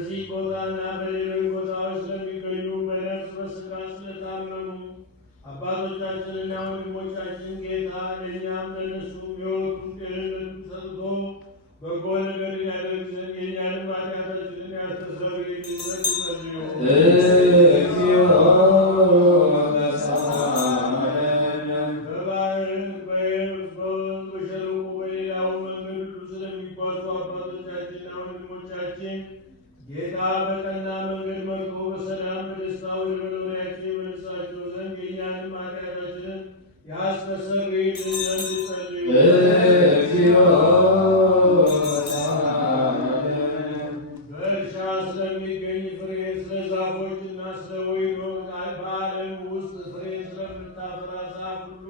በዚህ ቦታና በሌሎች ቦታዎች ስለሚገኙ በነፍስ በሥጋ ስለታመሙ አባቶቻችንና ወንድሞቻችን ጌታ ለእኛም ለእነሱ ሕይወቱን ጤንነቱን ሰጥቶ በጎ ነገር ያደርግ ዘንድ የእኛንም ኃጢአታችንን ያስተሰርይልን ዘንድ ጸልዩ። ጌታ በቀና መንገድ መርቶ በሰላም በደስታ ወደ መኖሪያቸው የመልሳቸው ዘንድ የእኛንም ኃጢአታችንን ያስተሰርይልን ዘንድ ጸልዩ። በእርሻ ስለሚገኝ ፍሬ፣ ስለ ዛፎችና ስለ ወይን በዓለም ውስጥ ፍሬ ስለምታፈራ ዛፍ ሁሉ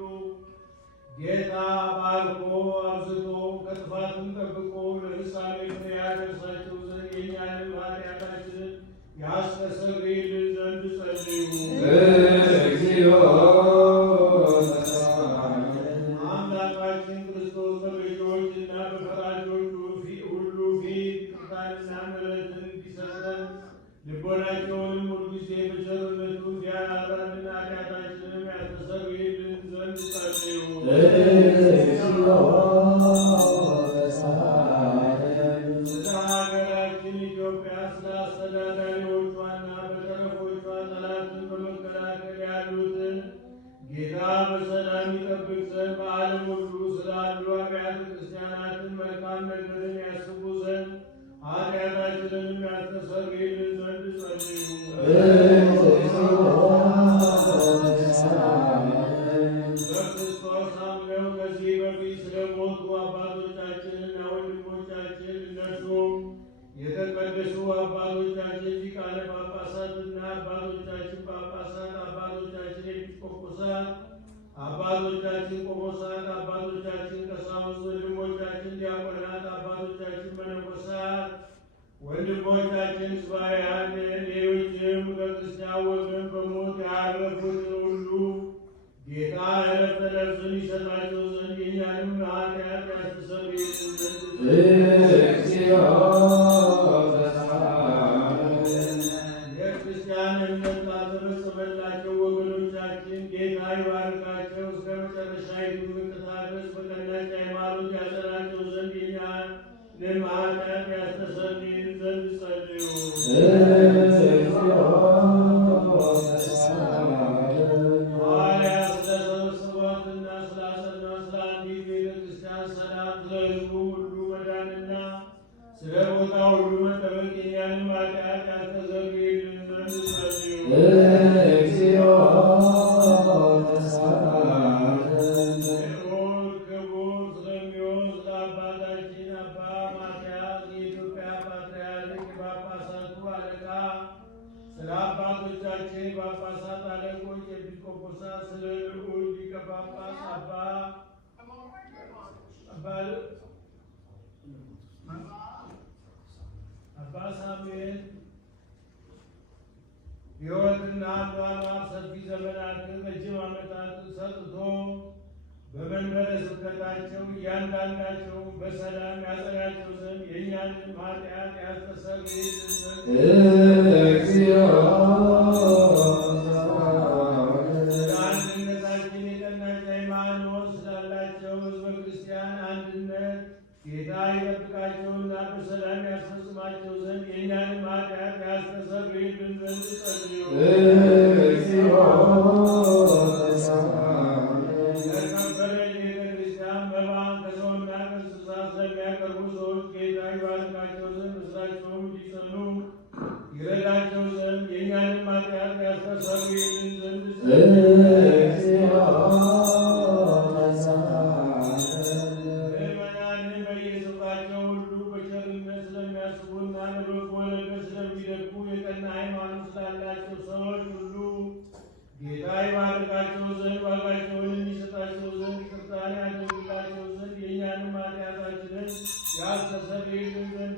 ጌታ ባርኮ አብዝቶ ከጥፋትም ጠብቆ ለፍጻሜ ፍሬ ያደርሳቸው ዘንድ የእኛንም ኃጢአታችንን ያስተሰርይልን ዘንድ ጸልዩ። አምላካችን ክርስቶስ በገዢዎችና በፈራጆች ሁሉ ፊት ይቅርታንና ምሕረትን እንዲሰጠን ልቦናቸውንም ሁልጊዜ በቸርነቱ እንዲያራራልን ኃጢአታችንን ያስተሰርይልን ዘንድ ጸልዩ። ስለ ሀገራችን ኢትዮጵያ፣ ስለ አስተዳዳሪዎቿና በጠረፎቿ ጠላትን በመከላከል ያሉትን ጌታ በሰላም ይጠብቅ ዘንድ በዓለም ሁሉ ስላሉ አብያተ ክርስቲያናትን መልካም ነገርን ያስቡ ዘንድ ኃጢአታችንንም ያስተሰርይልን ዘንድ ጸልዩ። በክርስቶስ አምነው ከዚህ በፊት ስለሞቱ አባቶቻችንና ወንድሞቻችን እነርሱም የተቀደሱ አባቶቻችን ሊቃነ ጳጳሳትና አባቶቻችን ጳጳሳት፣ አባቶቻችን ኤጲስቆጶሳት፣ አባቶቻችን ቆሞሳት፣ አባቶቻችን ቀሳውስት፣ ወንድሞቻችን ዲያቆናት፣ አባቶቻችን መነኮሳት፣ ወንድሞቻችን ስባውያን፣ ሌሎችም ከክርስቲያን ወገን በሞት ያረፉትን ሁሉ ጌታ ዕረፍተ ነፍስን ይሰጣቸው ዘንድ የእኛንም ኃጢአት ያስተሰርይልን ዘንድ የክርስቲያን እምነት ላልተፈጸመላቸው ወገኖቻችን ጌታ ይባርካቸው፣ እስከ መጨረሻይቱ እቅታ ድረስ በቀናች ሃይማኖት ያጸናቸው ዘንድ የእኛንም ኃጢአት ያስተሰርይልን ዘንድ ጸልዩ። ሐዋርያት ስለሰበሰቧትና ስላጸኗት ስለ አንዲት ቤተ ክርስቲያን ሰላም፣ ስለ ሕዝቡ ሁሉ መዳንና ስለ ቦታ ሁሉ መጠበቅ የእኛንም ኃጢአት ያስተሰርይልን ዘንድ ጸልዩ። ክቡር ስለሚሆን ስለ አባታችን አባ ማትያስ የኢትዮጵያ ፓትርያርክ ጳጳሳቱ አለቃ፣ ስለ አባቶቻችን ጳጳሳት አለቆች ኤጲስቆጶሳት፣ ስለ ልዑል ሊቀ ጳጳስ አባ ሳሙኤል ሕይወትና አኗኗር ሰፊ ዘመናትን ረጅም ዓመታትን ሰጥቶ በመንበረ ስብከታቸው እያንዳንዳቸው በሰላም ያጸናቸው ዘንድ የእኛንም ኃጢአት ያስተሰርይልን ዘንድ ስለ አንድነታችን የቀናች ሃይማኖት ስላላቸው ሕዝበ ክርስቲያን አንድነት ጌታ ይጠብቃቸውና በሰላም ያስፈጽማቸው ዘንድ የእኛንም ኃጢአት ያስተሰርይልን ዘንድ ጸልዩ። ለከበረች ቤተ ክርስቲያን መባን ከሰውና ከእንስሳ ስለሚያቀርቡ ሰዎች ጌታ ይባርካቸው ዘንድ ምስራቸውም እንዲጸኑ ይረዳቸው ዘንድ የእኛንም ኃጢአት ያስተሰርይልን ዘንድ ምዕመናንን በየስፍራቸው ሁሉ በቸርነት ስለሚያስቡና ለበጎ ነገር ስለሚደግፉ የቀና ሃይማኖት ስላላቸው ሰዎች ሁሉ ጌታ ይባርካቸው ዘንድ ዋጋቸውን የሚሰጣቸው ዘንድ ይቅርታን ያደርግላቸው ዘንድ የእኛንም ኃጢአታችንን ያስተሰርይልን ዘንድ